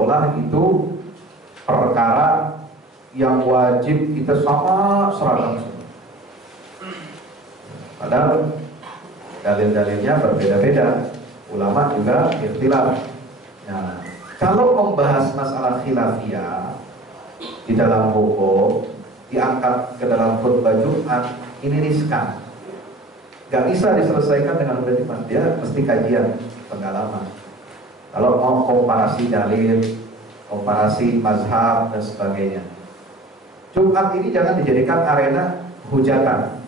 seolah-olah itu perkara yang wajib kita sama seragam semua. Padahal dalil-dalilnya berbeda-beda, ulama juga ikhtilaf. Nah, kalau membahas masalah khilafiyah di dalam hukum diangkat ke dalam khutbah Jumat, ini riskan. Gak bisa diselesaikan dengan khutbah Jumat, dia mesti kajian pengalaman. Kalau mau komparasi dalil, komparasi mazhab dan sebagainya. Jumat ini jangan dijadikan arena hujatan,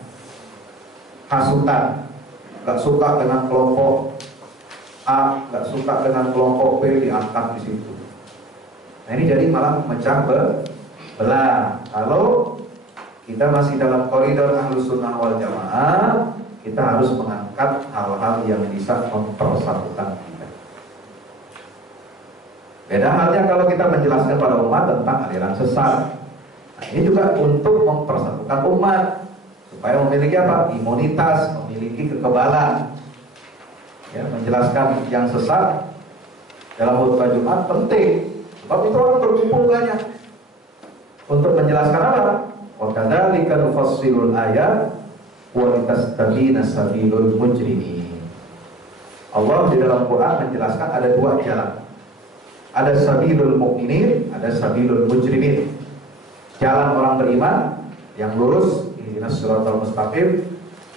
hasutan. Gak suka dengan kelompok A, gak suka dengan kelompok B, diangkat di situ. Nah ini jadi malah memecah belah. Kalau kita masih dalam koridor Ahlus Sunnah wal Jamaah, kita harus mengangkat hal-hal yang bisa mempersatukan kita. Beda halnya kalau kita menjelaskan pada umat tentang aliran sesat. Nah, ini juga untuk mempersatukan umat supaya memiliki apa? Imunitas, memiliki kekebalan. Ya, menjelaskan yang sesat dalam khutbah Jumat penting, sebab itu orang berkumpul banyak untuk menjelaskan apa? Wa kadzalika nufassilul ayat wa litastabina sabilul mujrimin. Allah di dalam Quran menjelaskan ada dua jalan. Ada sabilul mukminin, ada sabilul mujrimin. Jalan orang beriman yang lurus, ihdinas siratal mustaqim.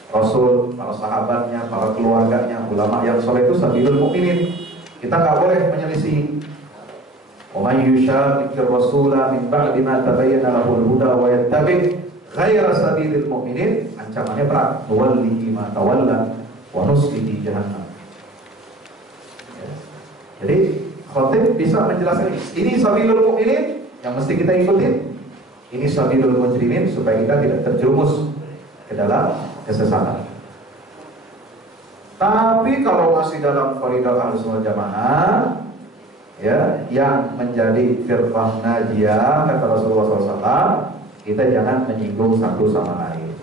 Rasul, para sahabatnya, para keluarganya, ulama yang soleh itu sabilul mukminin. Kita nggak boleh menyelisih. Wa may yushaqiqir rasula min ba'di ma tabayyana lahul huda wa yattabi' ghayra sabilil mukminin, ancamannya berat. Nuwallihi ma tawalla wa nuslihi jahannam. Ya. Jadi khatib bisa menjelaskan ini sabilul mukminin yang mesti kita ikutin. Ini sabilul mujrimin supaya kita tidak terjerumus ke dalam kesesatan. Tapi kalau masih dalam koridor Ahlus Sunnah Jamaah, ya, yang menjadi firqah najiyah kata Rasulullah SAW, kita jangan menyinggung satu sama lain.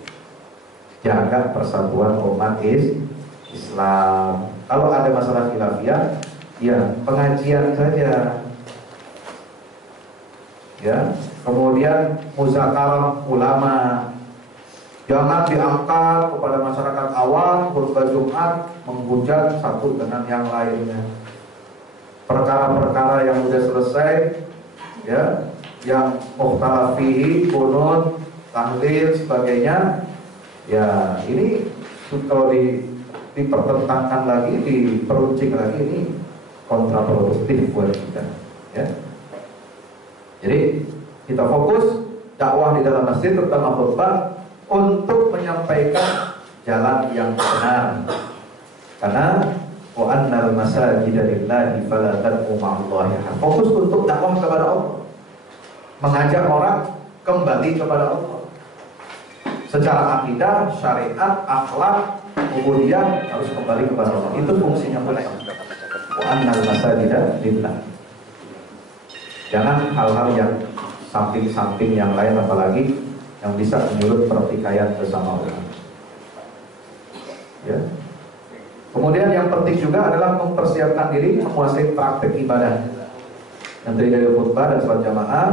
Jaga persatuan umat Islam. Kalau ada masalah khilafiyah, ya pengajian saja. Ya, kemudian muzakarah ulama. Jangan diangkat kepada masyarakat awam khutbah Jumat menghujat satu dengan yang lainnya. Perkara-perkara yang sudah selesai, ya, yang mukhtalaf fihi, kunut, tahlil, sebagainya, ya ini kalau dipertentangkan lagi, diperuncing lagi, ini kontraproduktif buat kita. Ya. Jadi kita fokus dakwah di dalam masjid, terutama khutbah, untuk menyampaikan jalan yang benar. Karena wa annal masajida lillahi fala tad'u ma'allahi. Fokus untuk dakwah kepada Allah, mengajak orang kembali kepada Allah secara akidah, syariat, akhlak, kemudian harus kembali kepada Allah. Itu fungsinya mereka. Wa annal masajida lillahi. Jangan hal-hal yang samping-samping yang lain, apalagi yang bisa menyulut pertikaian bersama orang. Ya. Kemudian yang penting juga adalah mempersiapkan diri menguasai praktek ibadah. Yang terdiri dari khutbah dan sholat jamaah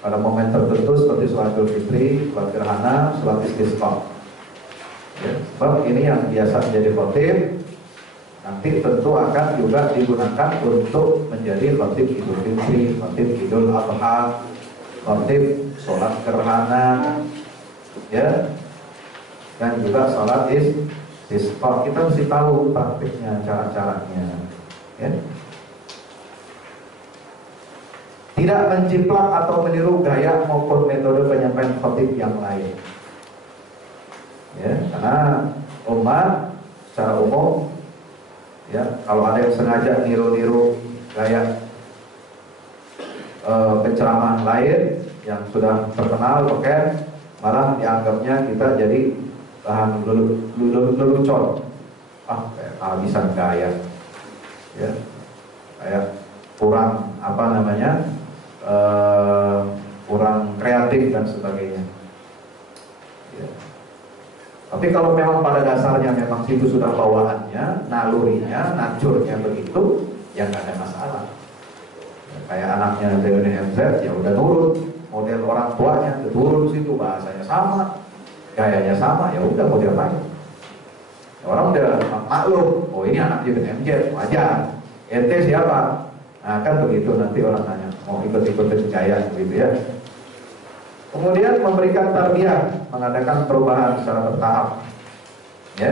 pada momen tertentu seperti sholat Idul Fitri, sholat gerhana, sholat istisqa. Ya. Sebab ini yang biasa menjadi khotib, nanti tentu akan juga digunakan untuk menjadi khotib Idul Fitri, khotib Idul Adha, khotib sholat gerhana, ya, dan juga sholat istisqa. Kita mesti tahu praktiknya, cara-caranya, ya. Tidak menjiplak atau meniru gaya maupun metode penyampaian khotib yang lain, ya, karena umat secara umum, ya, kalau ada yang sengaja niru-niru gaya penceramah lain yang sudah terkenal, oke, malah dianggapnya kita jadi bahan lelucon. Kayak kehabisan gaya, ya, kayak kurang kurang kreatif dan sebagainya. Ya. Tapi kalau memang pada dasarnya memang itu sudah bawaannya, nalurinya, naturnya begitu, ya nggak ada masalah. kayak anaknya DNMZ ya udah nurut, model orang tuanya turun situ, bahasanya sama, gayanya sama, ya udah mau diapain. Orang udah maklum, oh ini anak DNMZ, wajar. Ente siapa? Nah kan begitu, nanti orang tanya mau ikut-ikutin gaya gitu ya. Kemudian memberikan tarbiyah, mengadakan perubahan secara bertahap, ya,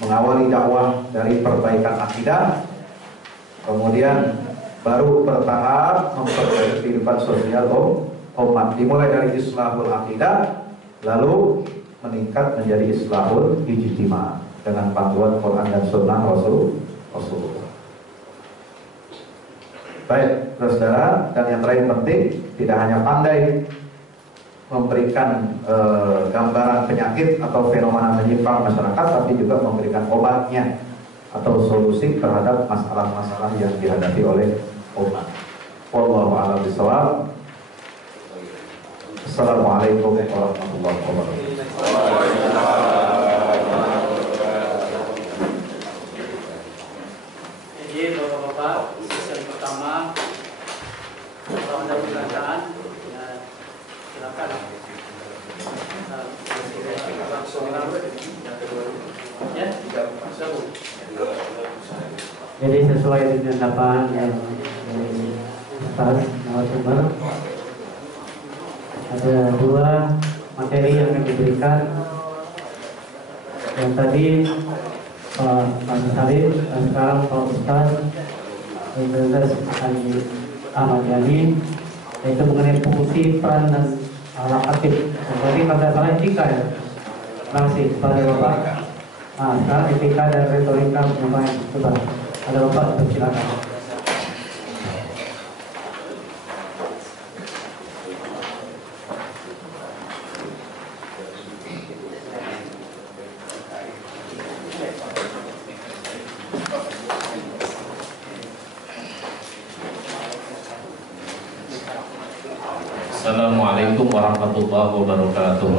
mengawali dakwah dari perbaikan akidah, kemudian baru bertahap memperbaiki kehidupan sosial umat, dimulai dari islahul akidah, lalu meningkat menjadi islahul ijtimai dengan panduan Quran dan Sunnah Rasulullah. Baik, saudara, dan yang paling penting tidak hanya pandai memberikan gambaran penyakit atau fenomena menyimpang masyarakat, tapi juga memberikan obatnya atau solusi terhadap masalah-masalah yang dihadapi oleh umat. Wallahu a'lam bishawab. Assalamualaikum warahmatullahi wabarakatuh. Jadi Bapak-Bapak, sesi pertama kalau ada pertanyaan ya silakan. Jadi sesuai dengan dakwaan yang Ustaz narasumber, ada dua materi yang akan diberikan. Yang tadi Pak Salim dan sekarang Pak Ustaz Universitas Ahmad Yani, yaitu mengenai fungsi peran dan alat aktif. Tadi pada salah etika ya. Terima kasih kepada Bapak. Nah, sekarang etika dan retorika penyampaian. Coba ada Bapak, silakan. Assalamualaikum warahmatullahi wabarakatuh.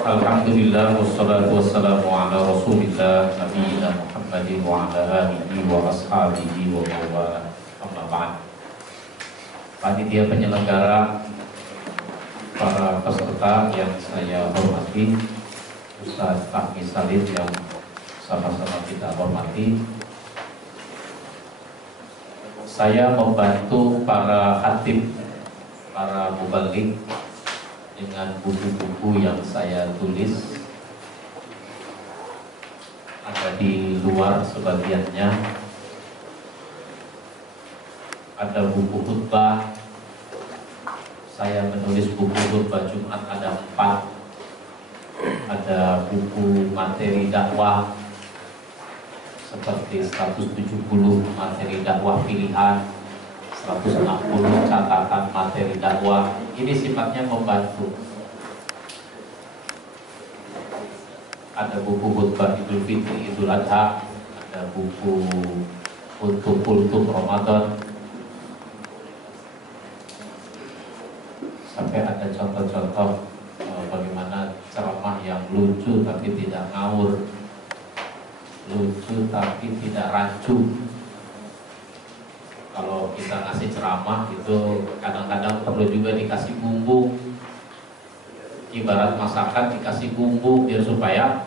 Alhamdulillah wassalatu wassalamu ala Rasulillah nabiyina Muhammadin wa ala alihi wa ashabihi wa mawala. Amma ba'd. Panitia penyelenggara, para peserta yang saya hormati, Ustaz Fahmi Salim yang sama-sama kita hormati, saya membantu para khatib, para mubalik dengan buku-buku yang saya tulis. Ada di luar sebagiannya. Ada buku khutbah. Saya menulis buku khutbah Jumat ada 4. Ada buku materi dakwah seperti 170 materi dakwah pilihan, 160 catatan materi dakwah. Ini sifatnya membantu. Ada buku khutbah Idul Fitri, Idul Adha, ada buku untuk kultum Ramadan, sampai ada contoh-contoh bagaimana ceramah yang lucu tapi tidak ngawur, lucu tapi tidak rancu. Kalau kita ngasih ceramah itu kadang-kadang perlu juga dikasih bumbu. Ibarat masakan dikasih bumbu biar supaya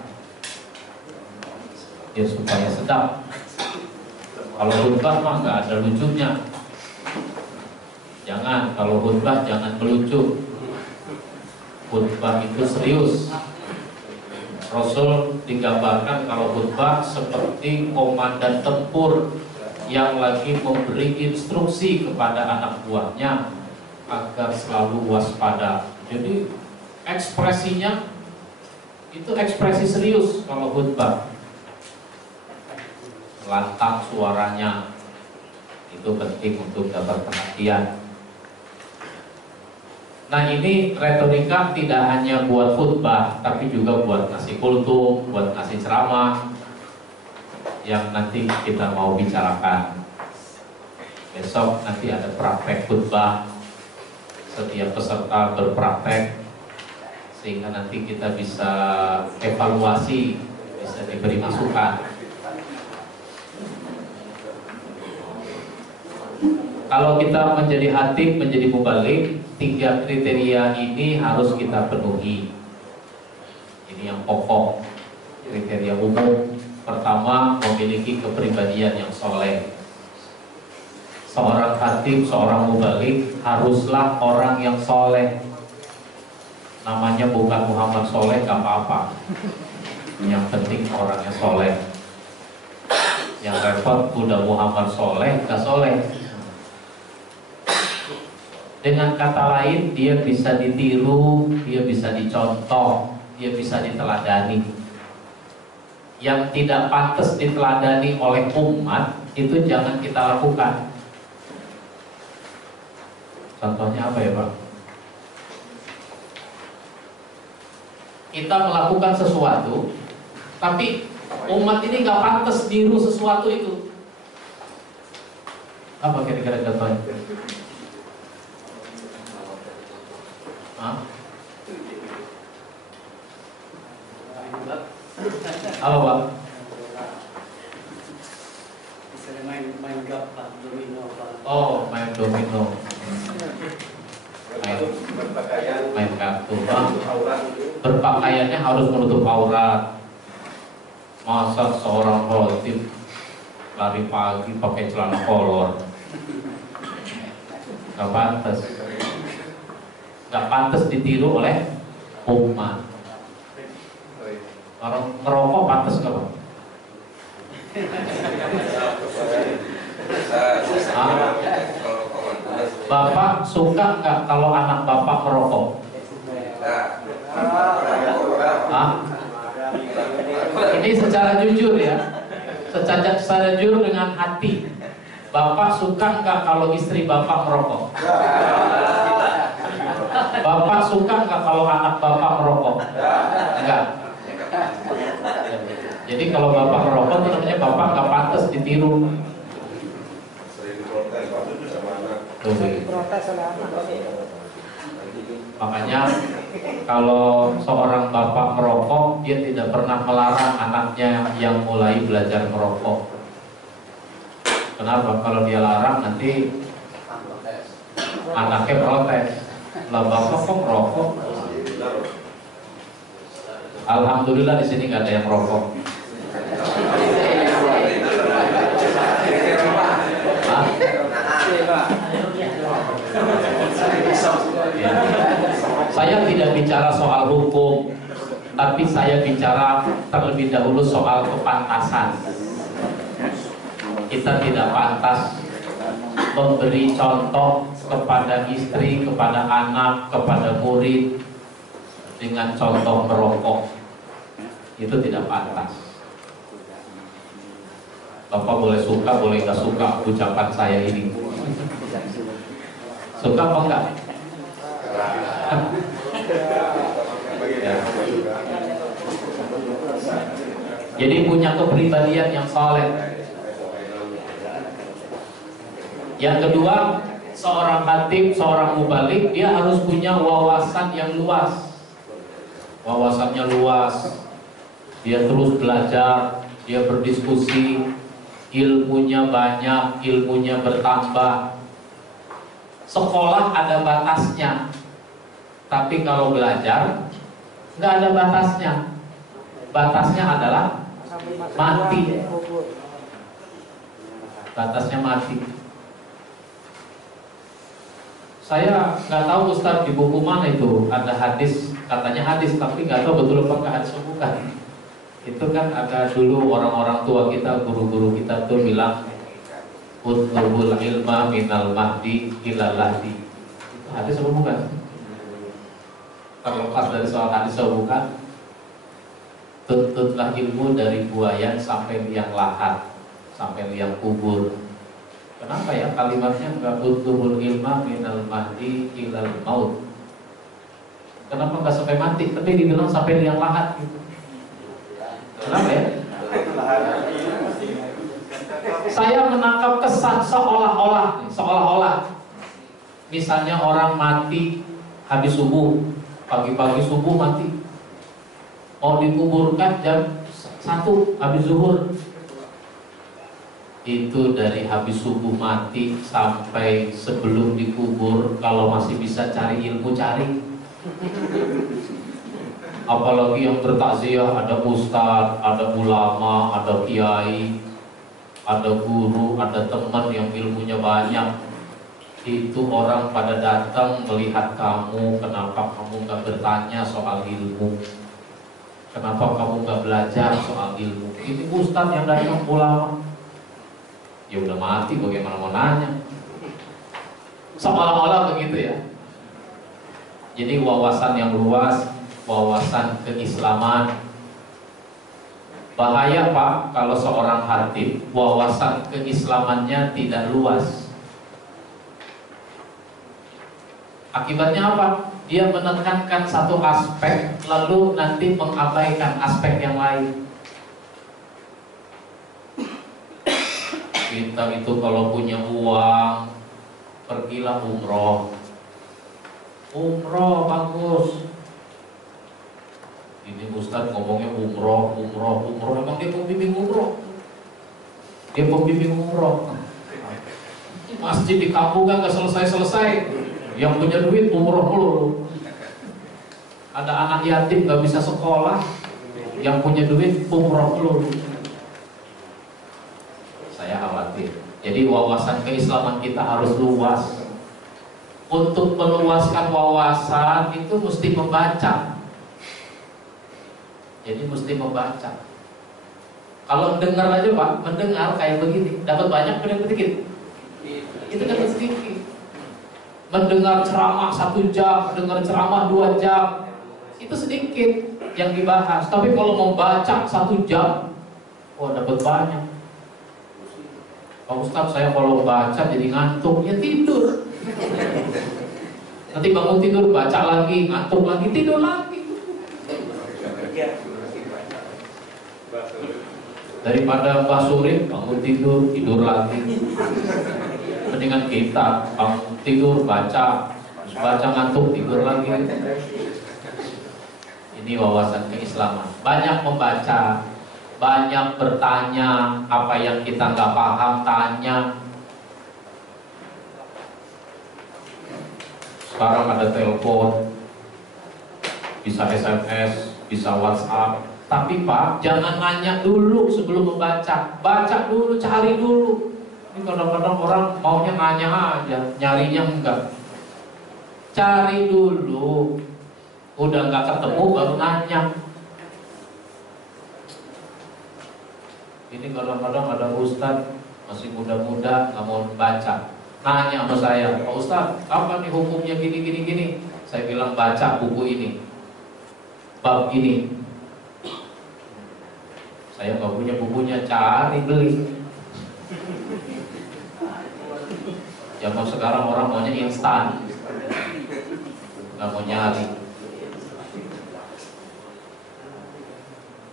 sedap. Kalau khutbah mah nggak ada lucunya. Jangan, kalau khutbah jangan melucu. Khutbah itu serius. Rasul digambarkan kalau khutbah seperti komandan tempur yang lagi memberi instruksi kepada anak buahnya agar selalu waspada. Jadi ekspresinya itu ekspresi serius kalau khutbah. Lantang suaranya, itu penting untuk dapat perhatian. Nah, ini retorika tidak hanya buat khutbah, tapi juga buat ngasih kultum, buat ngasih ceramah yang nanti kita mau bicarakan. Besok nanti ada praktek khutbah, setiap peserta berpraktek, sehingga nanti kita bisa evaluasi, bisa diberi masukan. Kalau kita menjadi khatib, menjadi mubalik, 3 kriteria ini harus kita penuhi. Ini yang pokok, kriteria umum. Pertama, memiliki kepribadian yang soleh. Seorang khatib, seorang mubalik haruslah orang yang soleh. Namanya bukan Muhammad Soleh, gak apa-apa. Yang penting orangnya soleh. Yang repot udah Muhammad Soleh, gak soleh. Dengan kata lain, dia bisa ditiru, dia bisa dicontoh, dia bisa diteladani. Yang tidak pantas diteladani oleh umat, itu jangan kita lakukan. Contohnya apa ya Pak? Kita melakukan sesuatu, tapi umat ini gak pantas niru sesuatu itu. Apa kira-kira contohnya? Hah? Apa Pak? Misalnya main gapan, domino apa. Oh, main domino. Main kartu. Berpakaiannya harus menutup aurat. Masa seorang khatib lari pagi pakai celana kolor? Gak pantas. Gak pantas ditiru oleh umat. Orang ngerokok pantas gak Pak? Bapak suka nggak kalau anak bapak merokok? Hah? Ini secara jujur ya, secara jujur dengan hati. Bapak suka nggak kalau istri bapak merokok? Bapak suka nggak kalau anak bapak merokok? Enggak. Jadi kalau bapak merokok itu namanya bapak nggak pantas ditiru. Makanya kalau seorang bapak merokok, dia tidak pernah melarang anaknya yang mulai belajar merokok. Kenapa? Kalau dia larang nanti anaknya protes. Lah bapak kok merokok? Alhamdulillah di sini nggak ada yang merokok. Saya tidak bicara soal hukum, tapi saya bicara terlebih dahulu soal kepantasan. Kita tidak pantas memberi contoh kepada istri, kepada anak, kepada murid dengan contoh merokok. Itu tidak pantas. Bapak boleh suka, boleh nggak suka ucapan saya ini. Suka apa enggak? Ya. Jadi punya kepribadian yang soleh. Yang kedua, seorang khatib, seorang mubalik, dia harus punya wawasan yang luas. Wawasannya luas. Dia terus belajar, dia berdiskusi, ilmunya banyak, ilmunya bertambah. Sekolah ada batasnya, tapi kalau belajar nggak ada batasnya. Batasnya adalah mati. Batasnya mati. Saya nggak tahu Ustaz di buku mana itu ada hadis, katanya hadis, tapi nggak tahu betul apa nggak hadis bukan. Itu kan ada dulu orang-orang tua kita, guru-guru kita tuh bilang utlubul ilma minal mahdi ilal lahdi. Itu hadis apa bukan? Terlepas dari soal hadis atau bukan, tuntutlah ilmu dari buayan sampai liang lahat, sampai liang kubur. Kenapa ya kalimatnya enggak utlubul ilma minal mahdi ilal maut? Kenapa enggak sampai mati, tapi dibilang sampai liang lahat gitu? Kenapa ya? Saya menangkap kesan seolah-olah misalnya orang mati habis subuh, pagi-pagi subuh mati, mau dikuburkan jam 1 habis zuhur. itu dari habis subuh mati sampai sebelum dikubur, kalau masih bisa cari ilmu, cari. Apalagi yang bertakziah, ada ustadz, ada ulama, ada kiai, ada guru, ada teman yang ilmunya banyak. Itu orang pada datang melihat kamu, kenapa kamu gak bertanya soal ilmu? Kenapa kamu gak belajar soal ilmu? Ini ustadz yang datang, ulama. Ya udah mati, bagaimana mau nanya? Seolah-olah begitu ya. Jadi wawasan yang luas, wawasan keislaman. Bahaya Pak, kalau seorang khatib wawasan keislamannya tidak luas. Akibatnya apa? Dia menekankan satu aspek, lalu nanti mengabaikan aspek yang lain. Kita itu kalau punya uang, pergilah umroh. Umroh bagus. Ini Ustadz ngomongnya umroh. Emang dia pembimbing umroh? Dia pembimbing umroh. Masjid di kampung kan gak selesai-selesai. Yang punya duit umroh mulu. Ada anak yatim gak bisa sekolah, yang punya duit umroh mulu. Saya khawatir. Jadi wawasan keislaman kita harus luas. Untuk meluaskan wawasan itu mesti membaca. Jadi mesti membaca. Kalau dengar aja Pak, mendengar kayak begini, dapat banyak, dapat sedikit. Itu dapat sedikit. Mendengar ceramah 1 jam, mendengar ceramah 2 jam, itu sedikit yang dibahas. Tapi kalau mau baca 1 jam, wah dapat banyak. Pak Ustadz, saya kalau baca jadi ngantuk, ya tidur. Nanti bangun tidur, baca lagi, ngantuk lagi, tidur lagi. Daripada Pak Surip bangun tidur, tidur lagi. Mendingan kita bangun tidur, baca ngantuk, tidur lagi. Ini wawasan keislaman. Banyak membaca, banyak bertanya, apa yang kita nggak paham tanya. Sekarang ada telepon, bisa SMS, bisa WhatsApp. Tapi Pak, jangan nanya dulu sebelum membaca. Baca dulu, cari dulu. Ini kadang-kadang orang maunya nanya aja, nyarinya enggak. Cari dulu. Udah nggak ketemu baru nanya. Ini kadang-kadang ada ustadz masih muda-muda nggak mau baca, nanya sama saya, Pak Ustadz, apa nih hukumnya gini. Saya bilang baca buku ini, bab ini. Saya nggak punya bukunya, cari beli. Zaman sekarang orang maunya instan, nggak mau nyari.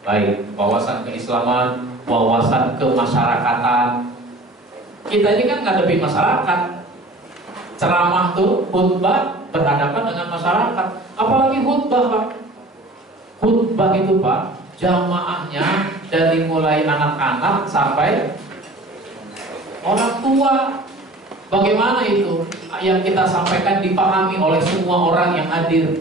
Baik, wawasan keislaman, wawasan kemasyarakatan. Kita ini kan ngadepi masyarakat. Ceramah tuh, khutbah berhadapan dengan masyarakat. Apalagi khutbah Pak. Khutbah itu Pak, jamaahnya dari mulai anak-anak sampai orang tua. Bagaimana itu yang kita sampaikan dipahami oleh semua orang yang hadir?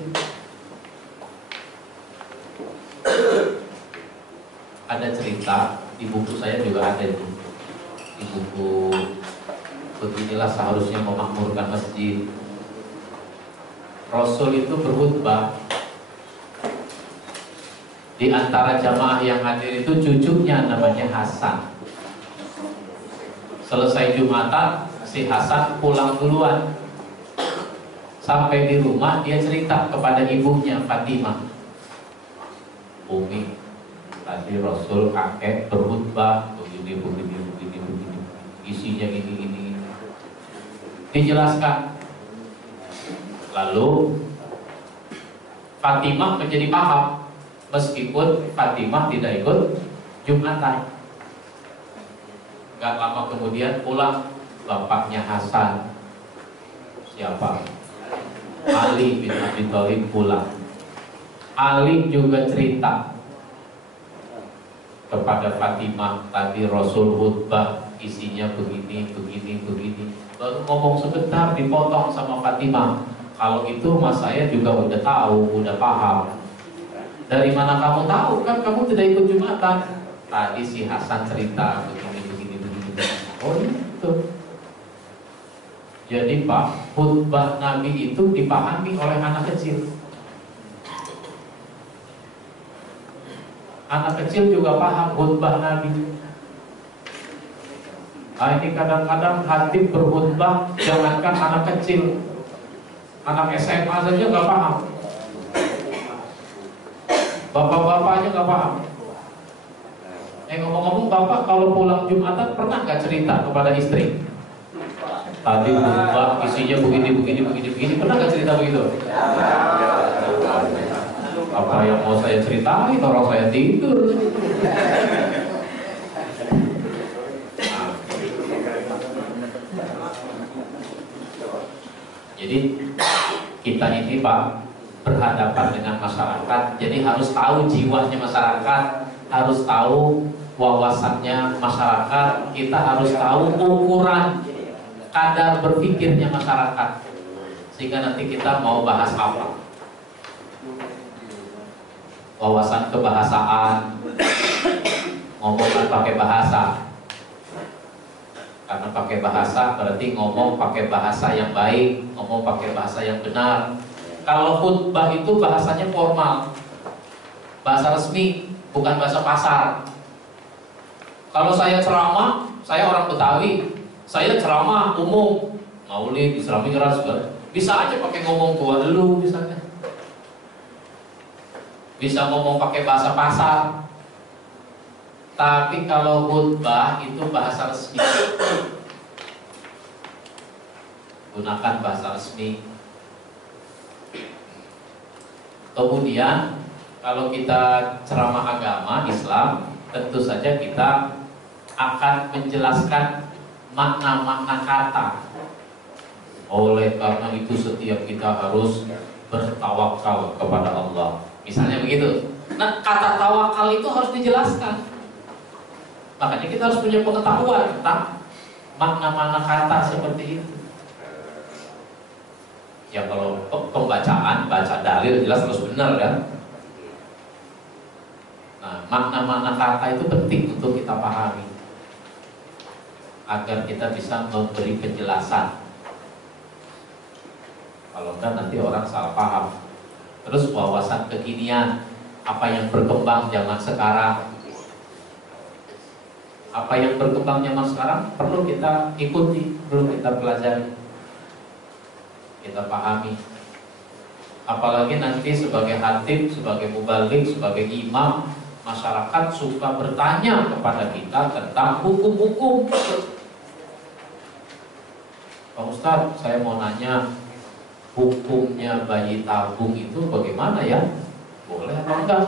Ada cerita di buku saya juga ada itu. Di buku Beginilah Seharusnya Memakmurkan Masjid. Rasul itu berkhutbah. Di antara jamaah yang hadir itu cucunya namanya Hasan. Selesai Jumatan, si Hasan pulang duluan. Sampai di rumah dia cerita kepada ibunya Fatimah, Umi, tadi Rasul kakek berkhutbah begini, isinya ini. Dijelaskan. Lalu Fatimah menjadi paham, meskipun Fatimah tidak ikut Jumatan. Gak lama kemudian pulang bapaknya Hasan, siapa? Ali bin Abi Thalib pulang. Ali juga cerita kepada Fatimah, tadi Rasul khutbah isinya begini, begini, begini. Baru ngomong sebentar dipotong sama Fatimah. Kalau itu mas saya juga udah tahu, udah paham. Dari mana kamu tahu? Kan kamu tidak ikut Jumatan. Tadi si Hasan cerita begini, begini, begini. Oh itu. Jadi Pak, khutbah Nabi itu dipahami oleh anak kecil. Anak kecil juga paham khutbah Nabi. Nah, ini kadang-kadang khatib berkhutbah, jangankan anak kecil, anak SMA saja nggak paham. Bapak-bapaknya nggak paham. Ngomong-ngomong, bapak kalau pulang Jumatan pernah nggak cerita kepada istri? Tadi khutbah isinya begini, begini, begini, begini. Pernah nggak cerita begitu? Apa yang mau saya ceritain, orang saya tidur. Jadi kita ini Pak berhadapan dengan masyarakat, jadi harus tahu jiwanya masyarakat, harus tahu wawasannya masyarakat, kita harus tahu ukuran kadar berpikirnya masyarakat, sehingga nanti kita mau bahas apa. Wawasan kebahasaan, ngomong pakai bahasa. Karena pakai bahasa berarti ngomong pakai bahasa yang baik, ngomong pakai bahasa yang benar. Kalau khutbah itu bahasanya formal, bahasa resmi, bukan bahasa pasar. Kalau saya ceramah, saya orang Betawi, saya ceramah umum, maulid, Islam Mi'raj, bisa aja pakai ngomong tua dulu misalnya. Bisa ngomong pakai bahasa pasar. Tapi kalau khutbah itu bahasa resmi, gunakan bahasa resmi. Kemudian kalau kita ceramah agama Islam, tentu saja kita akan menjelaskan makna-makna kata. Oleh karena itu setiap kita harus bertawakal kepada Allah. Misalnya begitu. Nah, kata tawakal itu harus dijelaskan. Makanya kita harus punya pengetahuan tentang makna-makna kata seperti itu. Ya kalau pembacaan, baca dalil jelas harus benar kan. Nah, makna-makna kata itu penting untuk kita pahami agar kita bisa memberi penjelasan. Kalau enggak nanti orang salah paham. Terus wawasan kekinian, apa yang berkembang zaman sekarang. Apa yang berkembang zaman sekarang perlu kita ikuti, perlu kita pelajari, kita pahami. Apalagi nanti sebagai khatib, sebagai mubalik, sebagai imam, masyarakat suka bertanya kepada kita tentang hukum-hukum. Pak Ustadz, saya mau nanya, hukumnya bayi tabung itu bagaimana ya? Boleh atau enggak?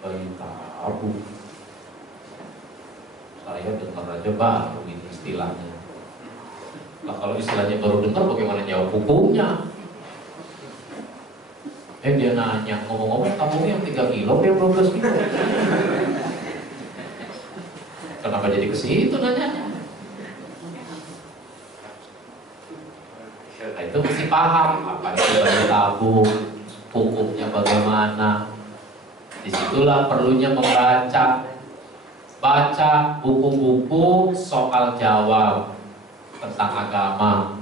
Bayi tabung, saya dengar aja baru ini istilahnya. Nah kalau istilahnya baru dengar, bagaimana jawab hukumnya? Dia nanya, ngomong-ngomong tabungnya yang 3 kilo, yang 12 kilo. Kenapa jadi ke situ nanya? Nah, itu mesti paham apa itu bayi tabung, hukumnya bagaimana. Disitulah perlunya membaca, baca buku-buku soal jawab tentang agama.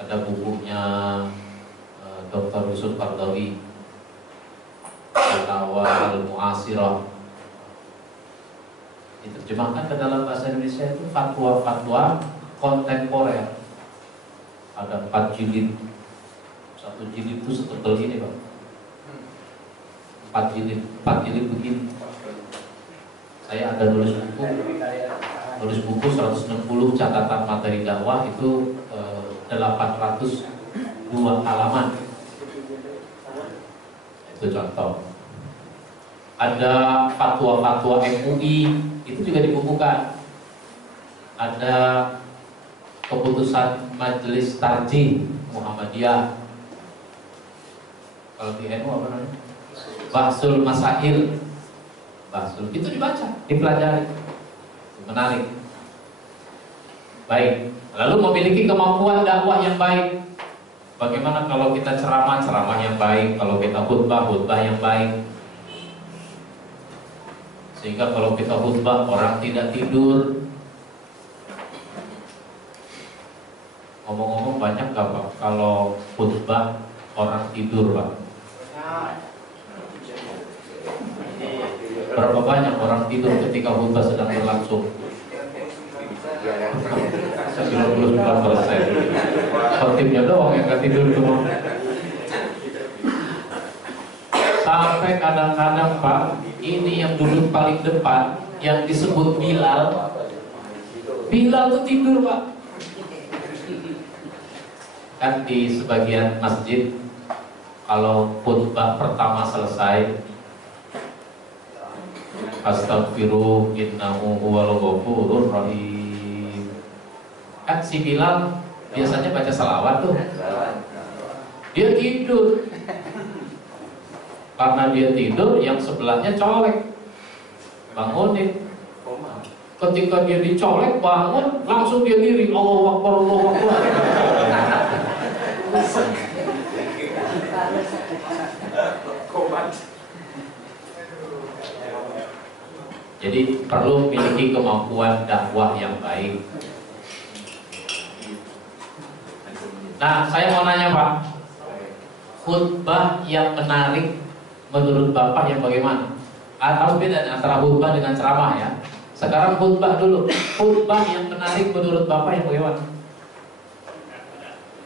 Ada bukunya Dr. Yusuf Qaradawi, Fatawa Al-Mu'asirah, diterjemahkan ke dalam bahasa Indonesia itu fatwa-fatwa kontemporer. Ada 4 jilid. Satu jilid itu setebal ini Pak. 4 jilid begini. Saya ada nulis buku 160 catatan materi dakwah itu 802 halaman. Itu contoh. Ada fatwa-fatwa MUI itu juga dibukukan. Ada keputusan Majelis Tarjih Muhammadiyah. Kalau di NU apa namanya? Bahsul Masail, Bahsul itu dibaca, dipelajari, menarik. Baik, lalu memiliki kemampuan dakwah yang baik. Bagaimana kalau kita ceramah yang baik, kalau kita khutbah yang baik, sehingga kalau kita khutbah orang tidak tidur. Ngomong-ngomong, banyak gak Pak kalau khutbah orang tidur Pak? Berapa banyak orang tidur ketika khutbah sedang berlangsung? 99%. Khotibnya doang yang gak tidur semua. Sampai kadang-kadang Pak, ini yang duduk paling depan, yang disebut Bilal tuh tidur Pak. Kan di sebagian masjid kalau khutbah pertama selesai, Astagfiruh innahu huwal ghafurur rahim. Kan si Bilal biasanya baca salawat tuh. Dia tidur. Karena dia tidur, yang sebelahnya colek. Bangunin. Ketika dia dicolek, bangun, langsung dia diri. Allahu Akbar, Allahu Akbar. Jadi perlu memiliki kemampuan dakwah yang baik. Nah, saya mau nanya Pak, khutbah yang menarik menurut Bapak yang bagaimana? Harus beda antara khutbah dengan ceramah ya. Sekarang khutbah dulu. Khutbah yang menarik menurut Bapak yang bagaimana?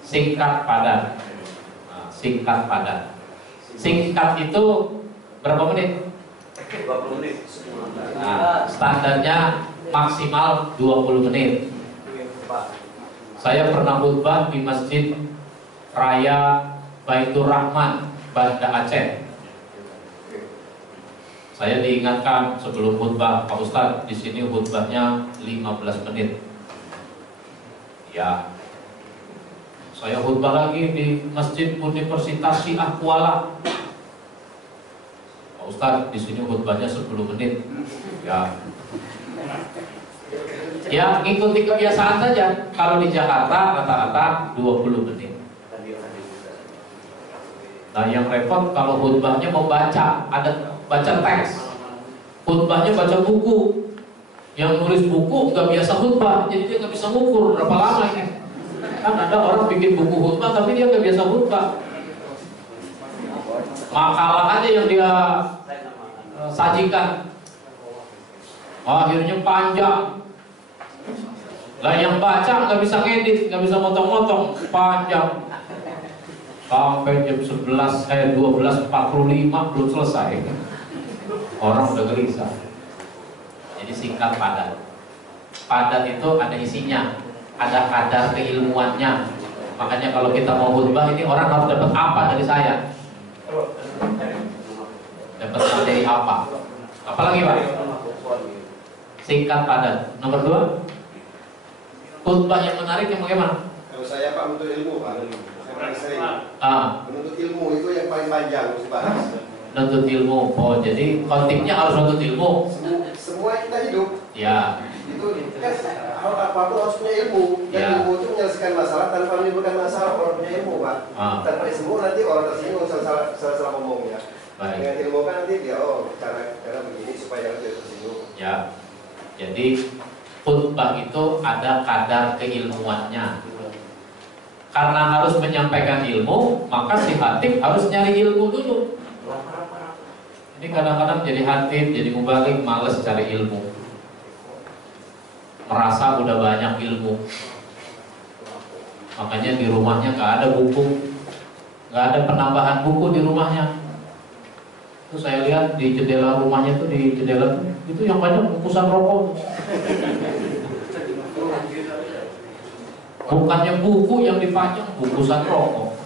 Singkat padat. Nah, singkat padat. Singkat itu berapa menit? 20 menit. Nah, standarnya maksimal 20 menit. Saya pernah khutbah di Masjid Raya Baitur Rahman, Banda Aceh. Saya diingatkan sebelum khutbah, Pak Ustadz, di sini khutbahnya 15 menit. Ya. Saya khutbah lagi di Masjid Universitas Syiah Kuala. Pak Ustadz, di sini khutbahnya 10 menit. Ya. Ya, ikuti kebiasaan saja. Kalau di Jakarta rata-rata 20 menit. Nah, yang repot kalau khutbahnya membaca, ada baca teks. Khutbahnya baca buku. Yang nulis buku nggak biasa khutbah, jadi dia nggak bisa ngukur berapa lama ini. Kan ada orang bikin buku khutbah tapi dia nggak biasa khutbah. Makalah aja yang dia sajikan, akhirnya panjang. Lah yang baca nggak bisa ngedit, nggak bisa motong-motong, panjang. Sampai jam 12:45 belum selesai. Orang udah gelisah. Jadi singkat padat. Padat itu ada isinya, ada kadar keilmuannya. Makanya kalau kita mau khutbah ini orang harus dapat apa dari saya? Dapat materi apa? Apalagi Pak? Singkat padat. Nomor 2, khutbah yang menarik yang bagaimana? Kalau saya Pak untuk ilmu Pak, saya paling sering. Menuntut ilmu itu yang paling panjang harus dibahas. Menuntut ilmu. Oh, jadi khotibnya harus menuntut ilmu. Semua kita hidup. Ya. Itu kan apapun harus punya ilmu. Dan Ya. ilmu itu menyelesaikan masalah tanpa menimbulkan masalah. Orang punya ilmu Pak. Tanpa ilmu nanti orang tersinggung salah ngomong ya. Baik. Dengan ilmu kan nanti dia cara begini supaya dia tersinggung. Ya. Jadi khutbah itu ada kadar keilmuannya. Karena harus menyampaikan ilmu, maka si khatib harus nyari ilmu dulu. Ini kadang-kadang jadi khatib, jadi mubalik, males cari ilmu. Merasa udah banyak ilmu. Makanya di rumahnya gak ada buku, gak ada penambahan buku di rumahnya. Itu saya lihat di jendela rumahnya tuh, di jendela itu yang banyak bungkusan rokok. Bukannya buku yang dipajang, bungkusan rokok.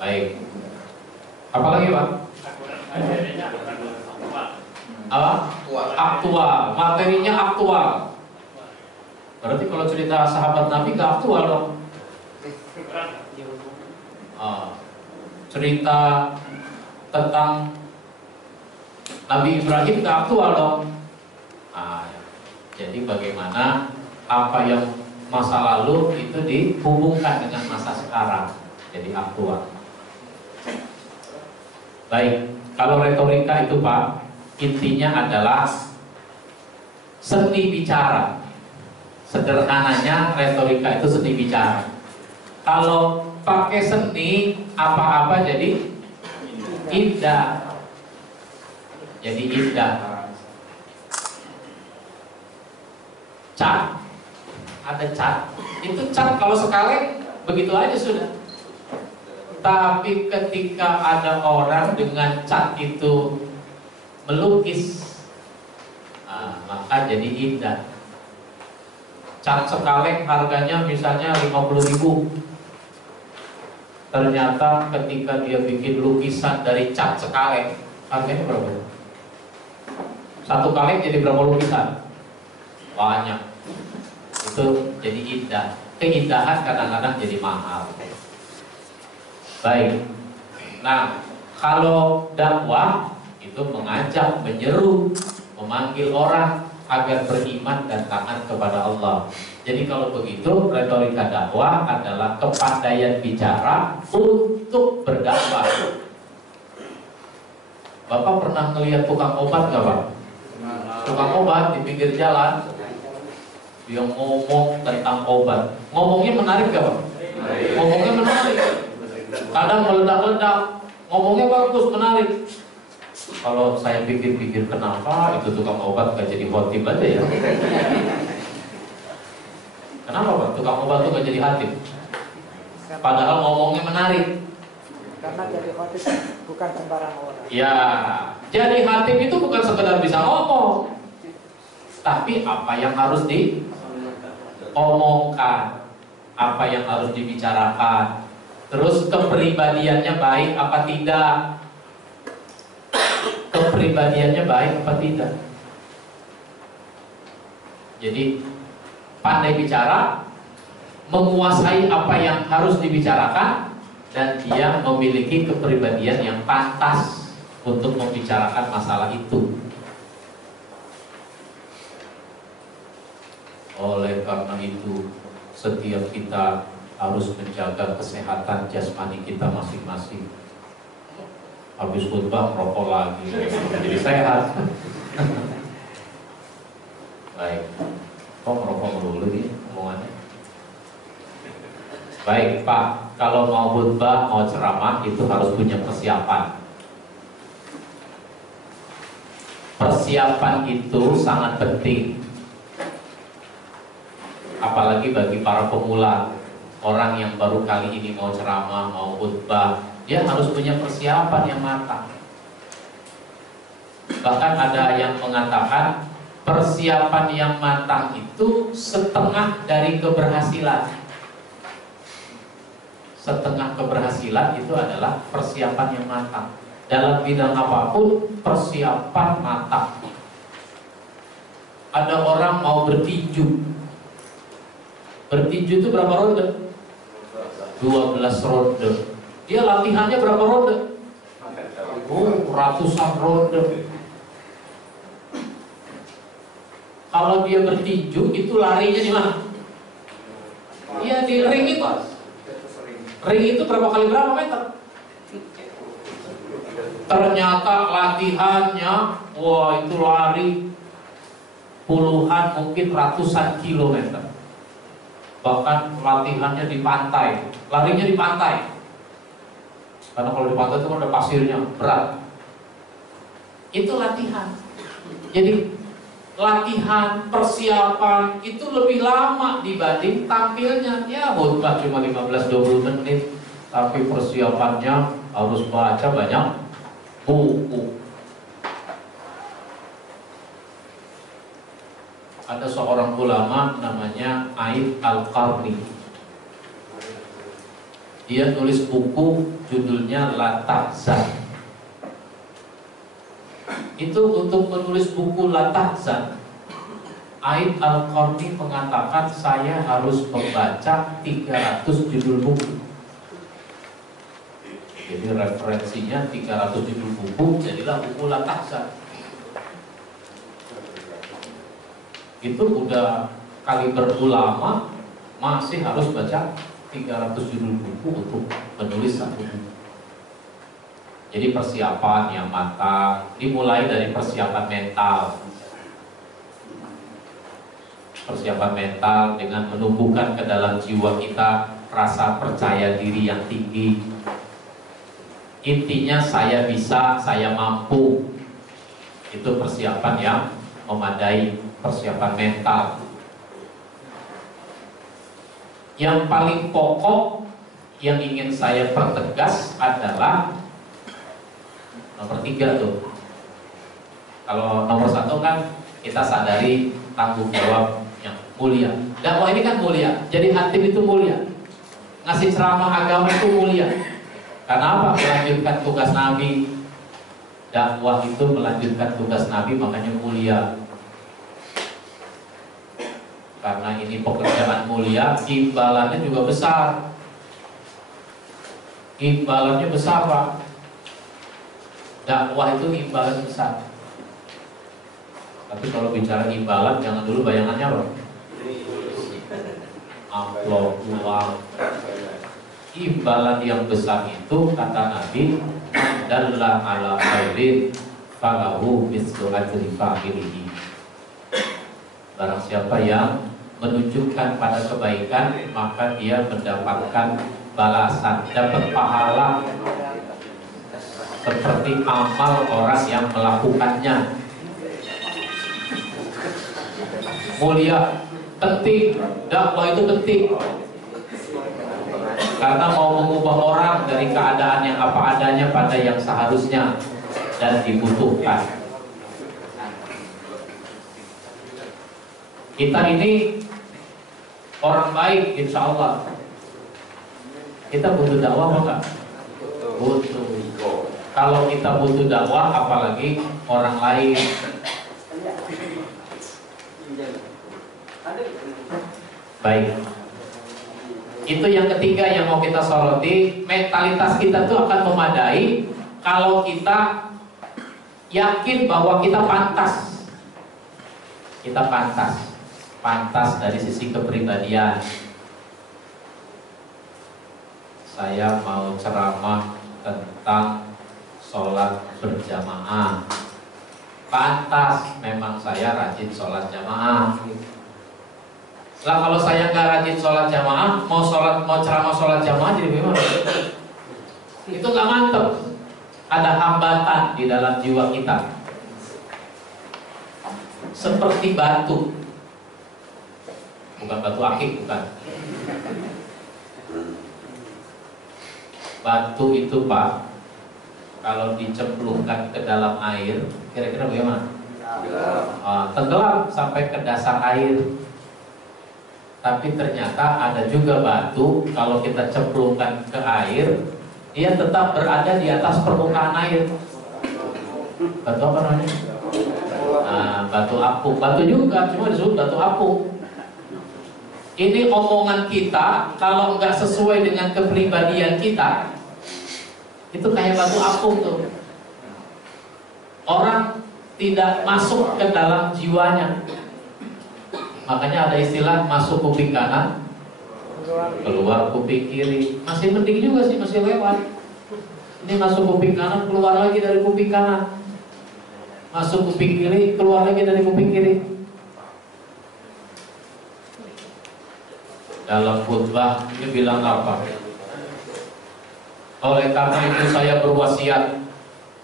Baik. Apalagi Pak? Apa? Aktual. Materinya aktual. Berarti kalau cerita sahabat Nabi gak aktual dong. cerita tentang Nabi Ibrahim nggak aktual dong. Nah, jadi bagaimana apa yang masa lalu itu dihubungkan dengan masa sekarang, jadi aktual. Baik, kalau retorika itu Pak, intinya adalah seni bicara. Sederhananya retorika itu seni bicara. Kalau pakai seni apa-apa jadi indah. Jadi indah. Cat, ada cat. Itu cat kalau sekali begitu aja sudah. Tapi ketika ada orang dengan cat itu melukis, maka jadi indah. Cat sekaleng harganya misalnya 50.000. Ternyata ketika dia bikin lukisan dari cat sekaleng, harganya berapa? Satu kaleng jadi berapa lukisan? Banyak. Itu jadi indah. Keindahan kadang-kadang jadi mahal. Baik. Nah, kalau dakwah itu mengajak, menyeru, memanggil orang agar beriman dan taat kepada Allah. Jadi kalau begitu, retorika dakwah adalah kepandaian bicara untuk berdakwah. Bapak pernah ngelihat tukang obat nggak Pak? Tukang obat di pinggir jalan, dia ngomong tentang obat. Ngomongnya menarik nggak Pak? Ngomongnya menarik. Kadang meledak-ledak, ngomongnya bagus, menarik. Kalau saya pikir-pikir kenapa itu tukang obat gak jadi khotib aja ya? Kenapa Pak? Tukang obat tuh gak jadi khatib? Padahal ngomongnya menarik. Karena jadi khotib bukan sembarang orang. Ya, jadi khatib itu bukan sekedar bisa ngomong, tapi apa yang harus diomongkan, apa yang harus dibicarakan. Terus kepribadiannya baik apa tidak? Kepribadiannya baik apa tidak? Jadi pandai bicara, menguasai apa yang harus dibicarakan, dan dia memiliki kepribadian yang pantas untuk membicarakan masalah itu. Oleh karena itu, setiap kita harus menjaga kesehatan jasmani kita masing-masing. Habis khutbah merokok lagi, jadi sehat. Baik, kok merokok melulu nih omongannya? Baik Pak, kalau mau khutbah, mau ceramah itu harus punya persiapan. Persiapan itu sangat penting, apalagi bagi para pemula. Orang yang baru kali ini mau ceramah, mau khutbah, dia harus punya persiapan yang matang. Bahkan ada yang mengatakan persiapan yang matang itu setengah dari keberhasilan. Setengah keberhasilan itu adalah persiapan yang matang. Dalam bidang apapun, persiapan matang. Ada orang mau bertinju. Bertinju itu berapa ronde? 12 ronde. Dia latihannya berapa ronde? Ratusan ronde. Kalau dia bertinju itu larinya di mana? Iya di ring itu. Ring itu berapa kali berapa meter? Ternyata latihannya, wah itu lari puluhan mungkin ratusan kilometer. Bahkan latihannya di pantai, larinya di pantai. Karena kalau di pantai itu kan ada pasirnya, berat. Itu latihan. Jadi latihan, persiapan itu lebih lama dibanding tampilnya. Ya khutbah cuma 15-20 menit, tapi persiapannya harus baca banyak buku. Ada seorang ulama namanya Aid Al-Qarni. Dia nulis buku judulnya La Tahzan. Itu untuk menulis buku La Tahzan, Aid Al-Qarni mengatakan saya harus membaca 300 judul buku. Jadi Jadi referensinya 300 judul buku, jadilah buku La Tahzan. Itu udah kaliber ulama masih harus baca 300 judul buku untuk menulis satu buku. Jadi persiapan yang matang, dimulai dari persiapan mental. Persiapan mental dengan menumbuhkan ke dalam jiwa kita rasa percaya diri yang tinggi. Intinya saya bisa, saya mampu. Itu persiapan yang memadai, persiapan mental. Yang paling pokok yang ingin saya pertegas adalah nomor 3 tuh. Kalau nomor 1 kan kita sadari tanggung jawab yang mulia. Dakwah ini kan mulia, jadi hatim itu mulia. Ngasih ceramah agama itu mulia. Karena apa? Melanjutkan tugas Nabi. Dakwah itu melanjutkan tugas Nabi, makanya mulia. Karena ini pekerjaan mulia, imbalannya juga besar. Imbalannya besar, Pak. Dakwah itu imbalan besar. Tapi kalau bicara imbalan, jangan dulu bayangannya apa? Amplop, uang. Imbalan yang besar itu kata Nabi, dalla ala khairin falahu mislu ajri fa'ilihi. Barang siapa yang menunjukkan pada kebaikan, maka dia mendapatkan balasan, dapat pahala seperti amal orang yang melakukannya. Mulia, penting, dakwah itu penting. Karena mau mengubah orang dari keadaan yang apa adanya pada yang seharusnya dan dibutuhkan. Kita ini orang baik, insya Allah. Kita butuh dakwah apa enggak? Butuh. Kalau kita butuh dakwah, apalagi orang lain. Baik. Itu yang ketiga yang mau kita soroti. Mentalitas kita tuh akan memadai kalau kita yakin bahwa kita pantas. Kita pantas. Pantas dari sisi kepribadian. Saya mau ceramah tentang sholat berjamaah. Pantas, memang saya rajin sholat jamaah. Lah kalau saya nggak rajin sholat jamaah, mau ceramah sholat jamaah jadi gimana? Itu nggak mantep. Ada hambatan di dalam jiwa kita. Seperti batu. Bukan batu akik, bukan. Batu itu, Pak, kalau dicemplungkan ke dalam air, kira-kira bagaimana? Tenggelam sampai ke dasar air. Tapi ternyata ada juga batu, kalau kita cemplungkan ke air, dia tetap berada di atas permukaan air. Batu apa namanya? Batu apung. Batu juga, cuma disebut batu apung. Ini omongan kita, kalau nggak sesuai dengan kepribadian kita, itu kayak batu apung tuh. Orang tidak masuk ke dalam jiwanya. Makanya ada istilah masuk kuping kanan, keluar kuping kiri. Masih mending juga sih, masih lewat. Ini masuk kuping kanan, keluar lagi dari kuping kanan. Masuk kuping kiri, keluar lagi dari kuping kiri. Dalam khutbah ini bilang apa? Oleh karena itu saya berwasiat,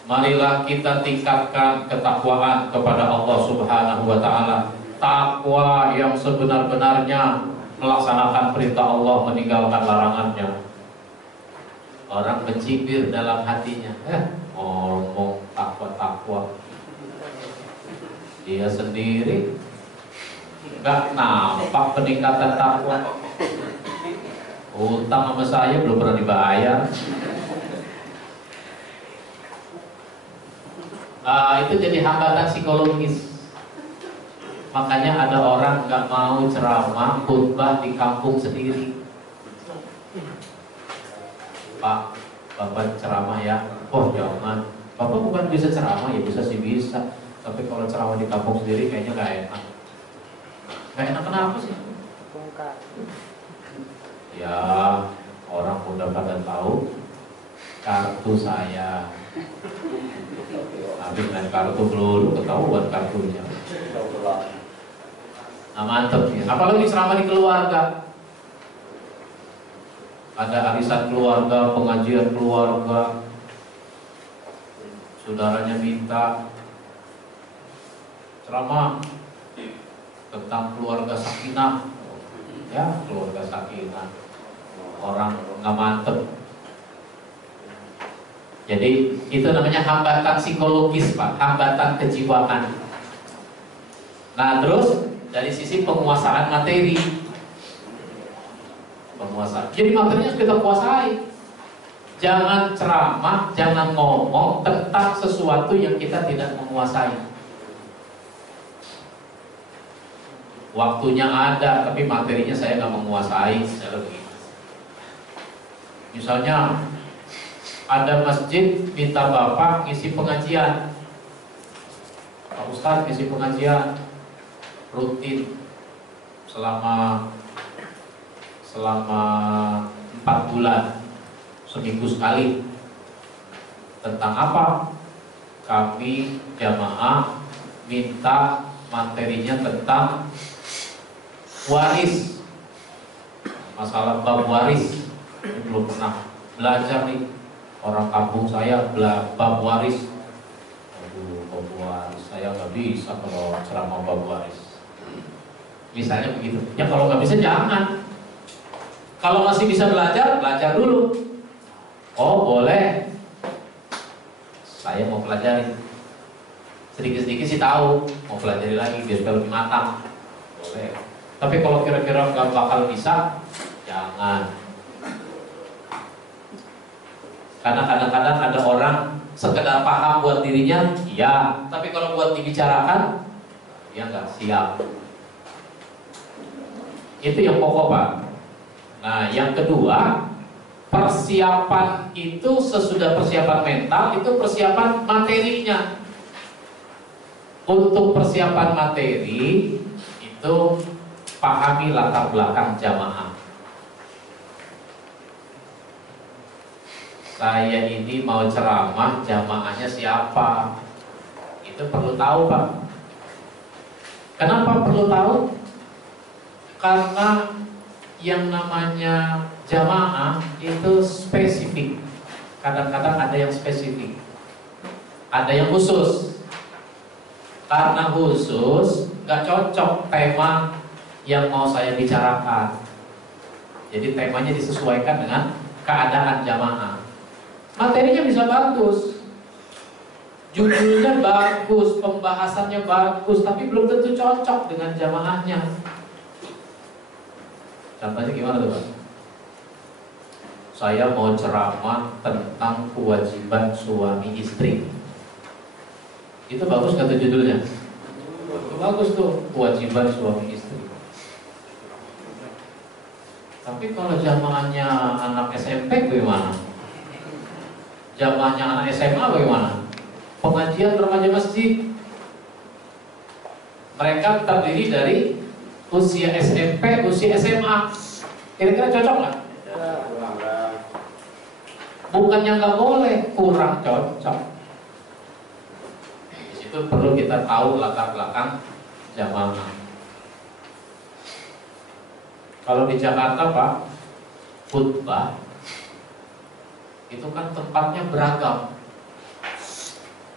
marilah kita tingkatkan ketakwaan kepada Allah Subhanahu wa Ta'ala. Takwa yang sebenar-benarnya, melaksanakan perintah Allah, meninggalkan larangannya. Orang mencibir dalam hatinya, ngomong takwa-takwa, dia sendiri nggak nampak peningkatan takwa. Utang sama saya belum pernah dibayar. Itu jadi hambatan psikologis. Makanya ada orang nggak mau ceramah, khutbah di kampung sendiri. Pak, Bapak ceramah ya, oh jangan. Bapak bukan bisa ceramah ya, bisa sih bisa. Tapi kalau ceramah di kampung sendiri kayaknya gak enak. Gak enak kenapa sih? Bongkar. Ya orang udah pada tahu kartu saya. Habis main kartu dulu ketahuan kartunya. Nah mantep ya. Apalagi ceramah di keluarga. Ada arisan keluarga, pengajian keluarga. Saudaranya minta ceramah tentang keluarga sakinah. Ya, keluarga sakinah. Orang nggak mantep. Jadi itu namanya hambatan psikologis, Pak, hambatan kejiwaan. Nah, terus dari sisi penguasaan materi. Penguasaan. Jadi materinya harus kita kuasai. Jangan ceramah, jangan ngomong tentang sesuatu yang kita tidak menguasai. Waktunya ada, tapi materinya saya nggak menguasai. Misalnya ada masjid minta Bapak ngisi pengajian, Pak Ustadz ngisi pengajian rutin selama 4 bulan, seminggu sekali. Tentang apa? Kami jamaah minta materinya tentang waris, masalah bab waris. Ini belum pernah belajar nih. Orang kampung saya bab waris. Aduh, bab waris saya nggak bisa kalau ceramah bab waris. Misalnya begitu. Ya kalau nggak bisa jangan. Kalau masih bisa belajar, belajar dulu. Oh boleh. Saya mau pelajari. Sedikit-sedikit sih tahu. Mau pelajari lagi biar supaya lebih matang. Boleh. Tapi kalau kira-kira nggak bakal bisa, jangan. Karena kadang-kadang ada orang sekedar paham buat dirinya, iya. Tapi kalau buat dibicarakan, dia nggak siap. Itu yang pokok, Pak. Nah, yang kedua, persiapan itu sesudah persiapan mental, itu persiapan materinya. Untuk persiapan materi, itu pahami latar belakang jamaah. Saya ini mau ceramah, jamaahnya siapa? Itu perlu tahu, Pak. Kenapa perlu tahu? Karena yang namanya jamaah itu spesifik. Kadang-kadang ada yang spesifik, ada yang khusus. Karena khusus, gak cocok tema yang mau saya bicarakan. Jadi temanya disesuaikan dengan keadaan jamaah. Materinya bisa bagus, judulnya bagus, pembahasannya bagus, tapi belum tentu cocok dengan jamaahnya. Contohnya gimana tuh, Pak? Saya mau ceramah tentang kewajiban suami istri. Itu bagus kata judulnya? Bagus tuh, kewajiban suami istri. Tapi kalau jamaahnya anak SMP bagaimana? Jamaahnya anak SMA bagaimana? Pengajian remaja masjid. Mereka terdiri dari usia SMP, usia SMA. Kira-kira cocok nggak? Bukannya nggak boleh, kurang cocok. Di situ perlu kita tahu latar belakang jamaah. Kalau di Jakarta, Pak, khutbah itu kan tempatnya beragam.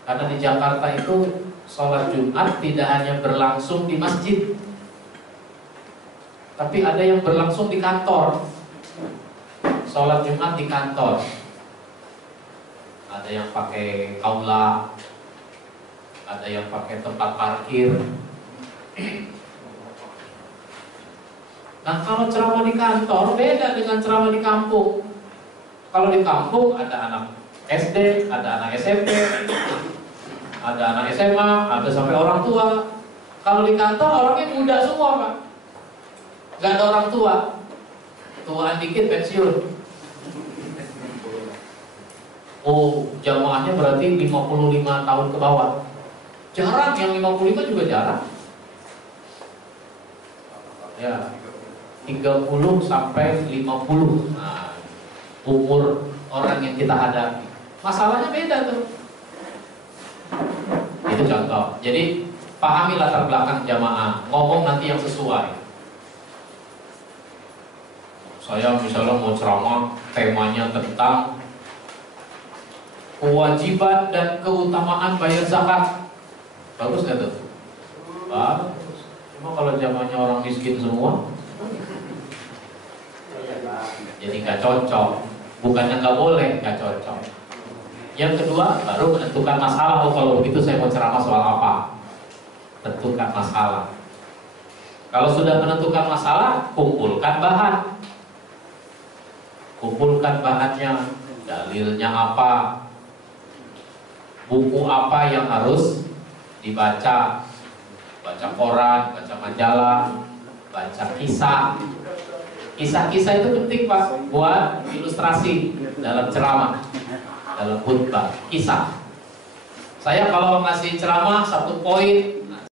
Karena di Jakarta itu sholat Jumat tidak hanya berlangsung di masjid, tapi ada yang berlangsung di kantor. Sholat Jumat di kantor. Ada yang pakai aula, ada yang pakai tempat parkir. Nah, kalau ceramah di kantor beda dengan ceramah di kampung. Kalau di kampung ada anak SD, ada anak SMP, ada anak SMA, ada sampai orang tua. Kalau di kantor orangnya muda semua, Pak. Gak ada orang tua. Tuaan dikit pensiun. Oh, jamaahnya berarti 55 tahun ke bawah. Jarang, yang 55 juga jarang. Ya, 30 sampai 50. Nah, umur orang yang kita hadapi. Masalahnya beda tuh. Itu contoh. Jadi, pahami latar belakang jamaah. Ngomong nanti yang sesuai. Saya misalnya mau ceramah, temanya tentang kewajiban dan keutamaan bayar zakat. Bagus gak tuh? Bagus. Cuma kalau zamannya orang miskin semua, jadi gak cocok. Bukannya gak boleh, gak cocok. Yang kedua, baru menentukan masalah. Oh, kalau begitu saya mau ceramah soal apa? Tentukan masalah. Kalau sudah menentukan masalah, kumpulkan bahan. Kumpulkan bahannya, dalilnya apa, buku apa yang harus dibaca, baca koran, baca majalah, baca kisah. Kisah-kisah itu penting Pak, buat ilustrasi dalam ceramah, dalam khutbah. Kisah. Saya kalau ngasih ceramah 1 poin,